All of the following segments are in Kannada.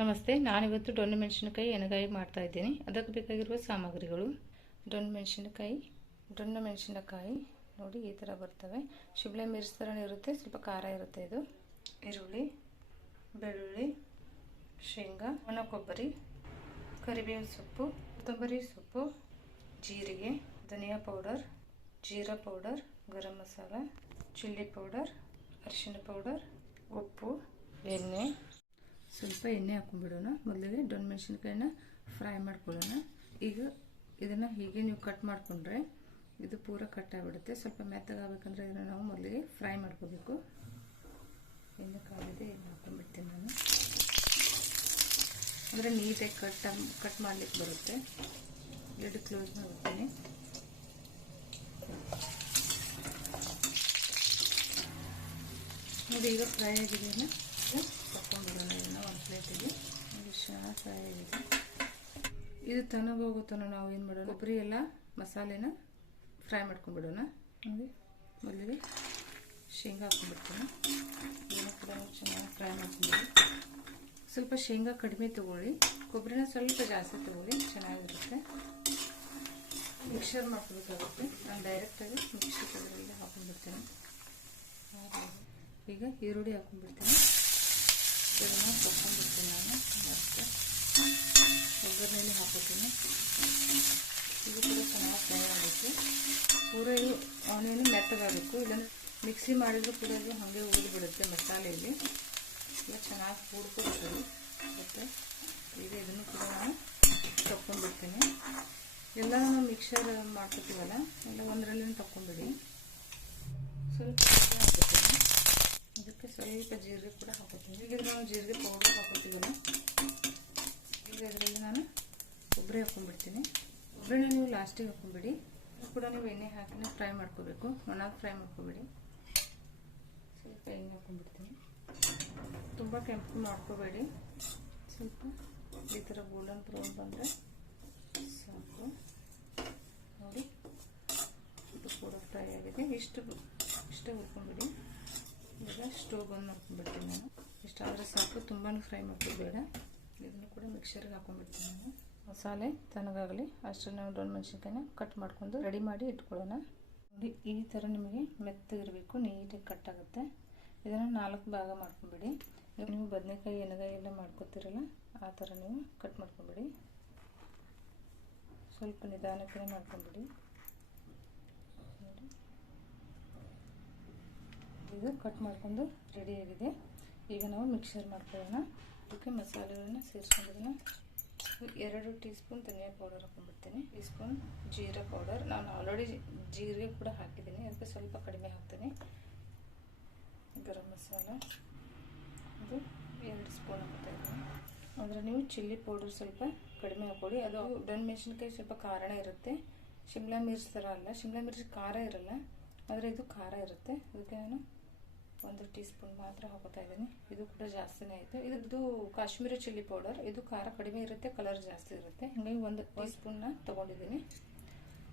ನಮಸ್ತೆ, ನಾನಿವತ್ತು ಡೊಣ್ಣೆ ಮೆಣಸಿನಕಾಯಿ ಎಣ್ಣೆಗಾಯಿ ಮಾಡ್ತಾ ಇದ್ದೀನಿ. ಅದಕ್ಕೆ ಬೇಕಾಗಿರುವ ಸಾಮಗ್ರಿಗಳು: ಡೊಣ್ಣೆ ಮೆಣಸಿನಕಾಯಿ ನೋಡಿ ಈ ಥರ ಬರ್ತವೆ. ಶಿಬ್ಳೆ ಮಿರ್ಚ್ ಥರನೇ ಇರುತ್ತೆ, ಸ್ವಲ್ಪ ಖಾರ ಇರುತ್ತೆ. ಇದು ಈರುಳ್ಳಿ, ಬೆಳ್ಳುಳ್ಳಿ, ಶೇಂಗಾ, ಒಣ ಕೊಬ್ಬರಿ, ಕರಿಬೇವಿನ ಸೊಪ್ಪು, ಕೊತ್ತಂಬರಿ ಸೊಪ್ಪು, ಜೀರಿಗೆ, ಧನಿಯಾ powder, jeera powder, garam masala, chilli powder, ಅರಿಶಿನ ಪೌಡರ್, ಉಪ್ಪು, ಎಣ್ಣೆ. ಸ್ವಲ್ಪ ಎಣ್ಣೆ ಹಾಕೊಂಡ್ಬಿಡೋಣ. ಮೊದಲಿಗೆ ಡೊಣ್ಣೆ ಮೆಣಸಿನಕಾಯಿನ ಫ್ರೈ ಮಾಡ್ಕೊಳ್ಳೋಣ. ಈಗ ಇದನ್ನು ಹೀಗೆ ನೀವು ಕಟ್ ಮಾಡಿಕೊಂಡ್ರೆ ಇದು ಪೂರ ಕಟ್ ಆಗಿಬಿಡುತ್ತೆ. ಸ್ವಲ್ಪ ಮೆತ್ತಗಾಗಬೇಕಂದ್ರೆ ಇದನ್ನು ನಾವು ಮೊದಲಿಗೆ ಫ್ರೈ ಮಾಡ್ಕೋಬೇಕು. ಎಣ್ಣೆ ಕಾಲಿದೆ, ಎಣ್ಣೆ ಹಾಕೊಂಡ್ಬಿಡ್ತೀನಿ ನಾನು. ಅಂದರೆ ನೀಟಾಗಿ ಕಟ್ ಮಾಡಲಿಕ್ಕೆ ಬರುತ್ತೆ. ಲಿಡ್ ಕ್ಲೋಸ್ ಮಾಡ್ತೀನಿ. ನೋಡಿ ಈಗ ಫ್ರೈ ಆಗಿದೆಯಲ್ಲ, ತಗೊಂಡ್ಬಿಡೋಣ ಇದನ್ನು ಒಂದು ಪ್ಲೇಟಿಗೆ. ಚೆನ್ನಾಗಿ ಫ್ರೈ ಆಗಿದೆ. ಇದು ತನಗೋಗುತ್ತಾನ ನಾವು ಏನು ಮಾಡೋಣ, ಕೊಬ್ಬರಿ ಎಲ್ಲ ಮಸಾಲೆನ ಫ್ರೈ ಮಾಡ್ಕೊಂಡ್ಬಿಡೋಣ. ನೋಡಿ ಮೊದಲಿಗೆ ಶೇಂಗಾ ಹಾಕೊಂಡ್ಬಿಡ್ತೀನಿ. ಇದನ್ನು ಕೂಡ ಚೆನ್ನಾಗಿ ಫ್ರೈ ಮಾಡ್ಕೊಂಡ್ಬಿಡಿ. ಸ್ವಲ್ಪ ಶೇಂಗಾ ಕಡಿಮೆ ತೊಗೊಳ್ಳಿ, ಕೊಬ್ಬರಿನ ಸ್ವಲ್ಪ ಜಾಸ್ತಿ ತೊಗೊಳ್ಳಿ, ಚೆನ್ನಾಗಿರುತ್ತೆ. ಮಿಕ್ಸರ್ ಮಾಡ್ಕೋಬೇಕಾಗುತ್ತೆ. ನಾನು ಡೈರೆಕ್ಟಾಗಿ ಮಿಕ್ಸರ್ ಅದರಲ್ಲಿ ಹಾಕೊಂಡ್ಬಿಡ್ತೀನಿ. ಈಗ ಈರುಳ್ಳಿ ಹಾಕೊಂಡ್ಬಿಡ್ತೀನಿ. ಇದನ್ನು ತಗೊಂಡ್ಬಿಡ್ತೀನಿ ನಾನು. ಮತ್ತೆ ಒಗ್ಗರಣೆಯಲ್ಲಿ ಹಾಕೋತೀನಿ. ಇದು ಕೂಡ ಚೆನ್ನಾಗಿ ಫ್ರೈ ಆಗುತ್ತೆ. ಪೂರ ಇದು ಆನಿಯನ್ ಮೆತ್ತಗಾಗಬೇಕು, ಇಲ್ಲಾಂದರೆ ಮಿಕ್ಸಿ ಮಾಡಿದ್ರು ಕೂಡ ಇದು ಹಾಗೆ ಉಳಿದು ಬಿಡುತ್ತೆ ಮಸಾಲೆಯಲ್ಲಿ. ಈಗ ಚೆನ್ನಾಗಿ ಕೂಡ್ಕೊಳ್ತೀವಿ. ಮತ್ತು ಈಗ ಇದನ್ನು ಕೂಡ ನಾನು ತಗೊಂಡ್ಬಿಡ್ತೀನಿ. ಎಲ್ಲ ನಾವು ಮಿಕ್ಸರ್ ಮಾಡ್ಕೊತೀವಲ್ಲ, ಎಲ್ಲ ಒಂದರಲ್ಲಿ ತಗೊಂಡ್ಬಿಡಿ. ಸ್ವಲ್ಪ ಹಾಕೋತೀನಿ. ಇದಕ್ಕೆ ಸ್ವಲ್ಪ ಜೀರಿಗೆ ಕೂಡ ಹಾಕೋತೀನಿ. ಈಗ ನಾವು ಜೀರಿಗೆ ಪೌಡರ್ ಹಾಕೋತೀವಲ್ಲ, ಈಗ ಇದರಲ್ಲಿ ನಾನು ಕೊಬ್ಬರಿ ಹಾಕೊಂಡ್ಬಿಡ್ತೀನಿ. ಕೊಬ್ಬರಿನ ನೀವು ಲಾಸ್ಟಿಗೆ ಹಾಕೊಂಡ್ಬಿಡಿ. ಕೂಡ ನೀವು ಎಣ್ಣೆ ಹಾಕಿನ ಫ್ರೈ ಮಾಡ್ಕೋಬೇಕು, ಒಣಗಿ ಫ್ರೈ ಮಾಡ್ಕೋಬೇಡಿ. ಸ್ವಲ್ಪ ಎಣ್ಣೆ ಹಾಕೊಂಡ್ಬಿಡ್ತೀನಿ. ತುಂಬ ಕೆಂಪು ಮಾಡ್ಕೋಬೇಡಿ, ಸ್ವಲ್ಪ ಈ ಥರ ಗೋಲ್ಡನ್ ಬ್ರೌನ್ ಬಂದರೆ ಸಾಕು. ನೋಡಿ ಇದು ಕೂಡ ಫ್ರೈ ಆಗಿದೆ. ಇಷ್ಟು ಹುರ್ಕೊಂಡ್ಬಿಡಿ. ಈಗ ಸ್ಟವ್ ಬಂದು ಮಾಡ್ಕೊಂಡ್ಬಿಡ್ತೀನಿ ನಾನು. ಇಷ್ಟಾದರೆ ಸಾಕು, ತುಂಬಾ ಫ್ರೈ ಮಾಡ್ಕೋಬೇಡ. ಇದನ್ನು ಕೂಡ ಮಿಕ್ಸರ್ಗೆ ಹಾಕೊಂಡ್ಬಿಡ್ತೀನಿ ನಾನು. ಮಸಾಲೆ ತನಗಾಗಲಿ ಅಷ್ಟು ನಾವು ಡೊಣ್ಣೆ ಮೆಣಸಿನ್ಕಾಯಿನ ಕಟ್ ಮಾಡ್ಕೊಂಡು ರೆಡಿ ಮಾಡಿ ಇಟ್ಕೊಳ್ಳೋಣ. ನೋಡಿ ಈ ಥರ ನಿಮಗೆ ಮೆತ್ತಗಿರಬೇಕು, ನೀಟಾಗಿ ಕಟ್ ಆಗುತ್ತೆ. ಇದನ್ನು 4 ಭಾಗ ಮಾಡ್ಕೊಂಬಿಡಿ. ನೀವು ಬದನೆಕಾಯಿ ಎಣ್ಣೆಗಾಯಿ ಎಲ್ಲ ಮಾಡ್ಕೊತೀರಲ್ಲ, ಆ ಥರ ನೀವು ಕಟ್ ಮಾಡ್ಕೊಂಬಿಡಿ. ಸ್ವಲ್ಪ ನಿಧಾನಕ್ಕೆ ಮಾಡ್ಕೊಂಬಿಡಿ. ನೋಡಿ ಇದು ಕಟ್ ಮಾಡ್ಕೊಂಡು ರೆಡಿಯಾಗಿದೆ. ಈಗ ನಾವು ಮಿಕ್ಸರ್ ಮಾಡ್ಕೊಳ್ಳೋಣ. ಅದಕ್ಕೆ ಮಸಾಲೆಗಳನ್ನ ಸೇರಿಸ್ಕೊಂಡಿದ್ದೀನಿ. 2 ಟೀ ಸ್ಪೂನ್ ಧನಿಯಾ ಪೌಡರ್ ಹಾಕೊಂಡ್ಬಿಡ್ತೀನಿ. ಟೀ ಸ್ಪೂನ್ ಜೀರಾ ಪೌಡರ್. ನಾನು ಆಲ್ರೆಡಿ ಜೀರಿಗೆ ಕೂಡ ಹಾಕಿದ್ದೀನಿ, ಅದಕ್ಕೆ ಸ್ವಲ್ಪ ಕಡಿಮೆ ಹಾಕ್ತೀನಿ. ಗರಂ ಮಸಾಲ ಇದು 2 ಸ್ಪೂನ್ ಹಾಕ್ತಾ ಇದ್ದೀನಿ. ಅಂದರೆ ನೀವು ಚಿಲ್ಲಿ ಪೌಡರ್ ಸ್ವಲ್ಪ ಕಡಿಮೆ ಹಾಕೊಳ್ಳಿ. ಅದು ಡೊಣ್ಣೆ ಮೆಣಸಿನ್ಕಾಯಿ ಸ್ವಲ್ಪ ಖಾರನೇ ಇರುತ್ತೆ. ಶಿಮ್ಲಾ ಮಿರ್ಚ್ ಥರ ಅಲ್ಲ, ಶಿಮ್ಲಾ ಮಿರ್ಚ್ ಖಾರ ಇರಲ್ಲ, ಆದರೆ ಇದು ಖಾರ ಇರುತ್ತೆ. ಅದಕ್ಕೆ ನಾನು 1 ಟೀ ಸ್ಪೂನ್ ಮಾತ್ರ ಹಾಕೋತಾ ಇದ್ದೀನಿ. ಇದು ಕೂಡ ಜಾಸ್ತಿನೇ ಆಯಿತು. ಇದು ಕಾಶ್ಮೀರಿ ಚಿಲ್ಲಿ ಪೌಡರ್. ಇದು ಖಾರ ಕಡಿಮೆ ಇರುತ್ತೆ, ಕಲರ್ ಜಾಸ್ತಿ ಇರುತ್ತೆ. ಹಾಗಾಗಿ 1 ಟೀ ಸ್ಪೂನ್ನ ತೊಗೊಂಡಿದ್ದೀನಿ.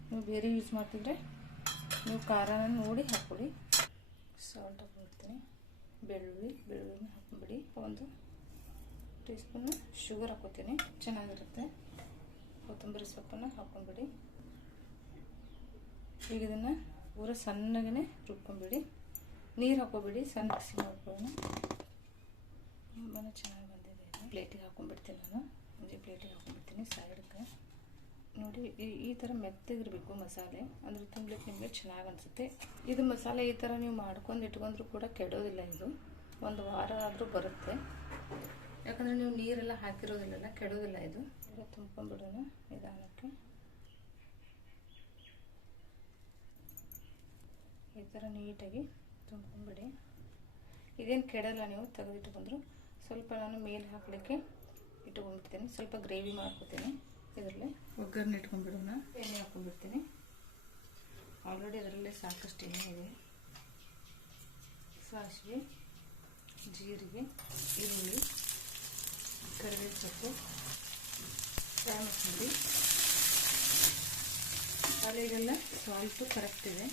ನೀವು ಬೇರೆ ಯೂಸ್ ಮಾಡ್ತಿದ್ರೆ ನೀವು ಖಾರನ ನೋಡಿ ಹಾಕ್ಕೊಳ್ಳಿ. ಸಾಲ್ಟ್ ಹಾಕ್ಬಿಡ್ತೀನಿ. ಬೆಳ್ಳುಳ್ಳಿನ ಹಾಕೊಂಡ್ಬಿಡಿ. 1 ಟೀ ಸ್ಪೂನ್ ಶುಗರ್ ಹಾಕೋತೀನಿ, ಚೆನ್ನಾಗಿರುತ್ತೆ. ಕೊತ್ತಂಬರಿ ಸೊಪ್ಪನ್ನು ಹಾಕೊಂಡ್ಬಿಡಿ. ಈಗ ಇದನ್ನು ಪೂರ ಸಣ್ಣಗೆ ರುಬ್ಕೊಂಡ್ಬಿಡಿ. ನೀರು ಹಾಕೋಬಿಡಿ, ಸಣ್ಣ ಮಿಕ್ಸಿ ಮಾಡ್ಕೊಳ್ಳೋಣ. ತುಂಬಾ ಚೆನ್ನಾಗಿ ಬಂದಿದೆ. ಪ್ಲೇಟಿಗೆ ಹಾಕೊಂಡ್ಬಿಡ್ತೀನಿ ನಾನು. ಒಂದೇ ಪ್ಲೇಟಿಗೆ ಹಾಕೊಂಡ್ಬಿಡ್ತೀನಿ ಸೈಡ್ಗೆ. ನೋಡಿ ಈ ಥರ ಮೆತ್ತಗಿರಬೇಕು ಮಸಾಲೆ, ಅಂದರೆ ತಿನ್ಲಿಕ್ಕೆ ನಿಮಗೆ ಚೆನ್ನಾಗಿ ಅನಿಸುತ್ತೆ. ಇದು ಮಸಾಲೆ ಈ ಥರ ನೀವು ಮಾಡ್ಕೊಂಡು ಇಟ್ಕೊಂಡ್ರೂ ಕೂಡ ಕೆಡೋದಿಲ್ಲ. ಇದು 1 ವಾರ ಆದರೂ ಬರುತ್ತೆ, ಯಾಕಂದರೆ ನೀವು ನೀರೆಲ್ಲ ಹಾಕಿರೋದಿಲ್ಲ, ಕೆಡೋದಿಲ್ಲ. ಇದು ಈಗ ತುಂಬ್ಕೊಂಡ್ಬಿಡೋಣ ನಿಧಾನಕ್ಕೆ. ಈ ಥರ ನೀಟಾಗಿ ತುಂಬ್ಕೊಂಡ್ಬಿಡಿ. ಇದೇನು ಕೆಡಲ್ಲ, ನೀವು ತೆಗೆದಿಟ್ಟುಕೊಂಡ್ರು. ಸ್ವಲ್ಪ ನಾನು ಮೇಲೆ ಹಾಕಲಿಕ್ಕೆ ಇಟ್ಕೊಂಡ್ಬಿಡ್ತೀನಿ. ಸ್ವಲ್ಪ ಗ್ರೇವಿ ಮಾಡ್ಕೊತೀನಿ. ಇದರಲ್ಲಿ ಒಗ್ಗರಣೆ ಇಟ್ಕೊಂಡ್ಬಿಡೋಣ. ಎಣ್ಣೆ ಹಾಕೊಂಡ್ಬಿಡ್ತೀನಿ. ಆಲ್ರೆಡಿ ಅದರಲ್ಲೇ ಸಾಕಷ್ಟು ಎಣ್ಣೆ ಇದೆ. ಸಾಸಿವೆ, ಜೀರಿಗೆ, ಈರುಳ್ಳಿ, ಕರಿಬೇವು ಸೊಪ್ಪು ಫ್ರೈ ಮಾಡ್ಕೊಂಡು ಅಲ್ಲಿಗೆಲ್ಲ ಸಾಲ್ಟು ಕರೆಕ್ಟ್ ಇದೆ.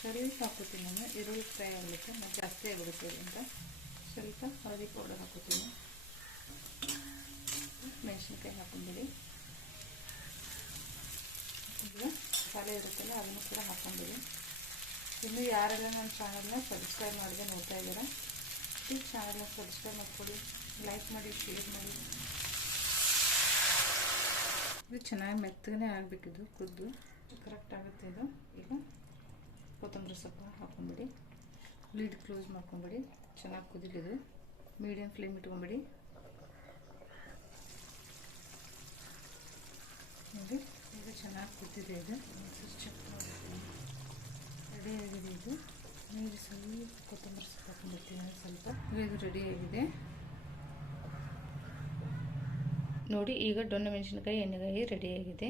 ಕರಿಬೇವು ಹಾಕೋತೀನಿ ನಾನು. ಈರುಳ್ಳಿ ಫ್ರೈ ಆಗಲಿಕ್ಕೆ ಜಾಸ್ತಿ ಆಗಿಬಿಡುತ್ತೆ ಅಂತ ಸ್ವಲ್ಪ ಹಳದಿ ಪೌಡರ್ ಹಾಕೋತೀನಿ. ಮೆಣಸಿನ್ಕಾಯಿ ಹಾಕೊಂಡ್ಬಿಡಿ. ಮಸಾಲೆ ಇರುತ್ತಲ್ಲ ಅದನ್ನು ಕೂಡ ಹಾಕೊಂಡ್ಬಿಡಿ. ಇನ್ನು ಯಾರೆಲ್ಲ ನನ್ನ ಚಾನಲ್ನ ಸಬ್ಸ್ಕ್ರೈಬ್ ಮಾಡದೆ ನೋಡ್ತಾ ಇದ್ದೀರಾ, ಪ್ಲೀಸ್ ಚಾನಲ್ನ ಸಬ್ಸ್ಕ್ರೈಬ್ ಮಾಡ್ಕೊಳ್ಳಿ, ಲೈಕ್ ಮಾಡಿ, ಶೇರ್ ಮಾಡಿ. ಇದು ಚೆನ್ನಾಗಿ ಮೆತ್ತಗೆ ಆಗಬೇಕಿದ್ದು, ಕುದ್ದು ಕರೆಕ್ಟ್ ಆಗುತ್ತೆ ಇದು. ಈಗ ಕೊತ್ತಂಬರಿ ಸೊಪ್ಪು ಹಾಕೊಂಡ್ಬಿಡಿ, ಲೀಡ್ ಕ್ಲೋಸ್ ಮಾಡ್ಕೊಂಬಿಡಿ. ಚೆನ್ನಾಗಿ ಕುದಿಲಿದು, ಮೀಡಿಯಮ್ ಫ್ಲೇಮ್ ಇಟ್ಕೊಂಬಿಡಿ. ನೋಡಿ ಈಗ ಚೆನ್ನಾಗಿ ಕುದ್ದಿದೆ. ಇದು ಚೆಕ್ ಮಾಡ್ತೀನಿ, ರೆಡಿ ಆಗಿದೆ. ಇದು ನೀರು ಸ್ವಲ್ಪ ಕೊತ್ತಂಬರಿ ಸೊಪ್ಪು ಹಾಕೊಂಡ್ಬಿಡ್ತೀನಿ ಸ್ವಲ್ಪ. ಇದು ರೆಡಿ ಆಗಿದೆ ನೋಡಿ. ಈಗ ದೊಣ್ಣೆ ಮೆಣಸಿನಕಾಯಿ ಎಣ್ಣೆಗಾಯಿ ರೆಡಿಯಾಗಿದೆ.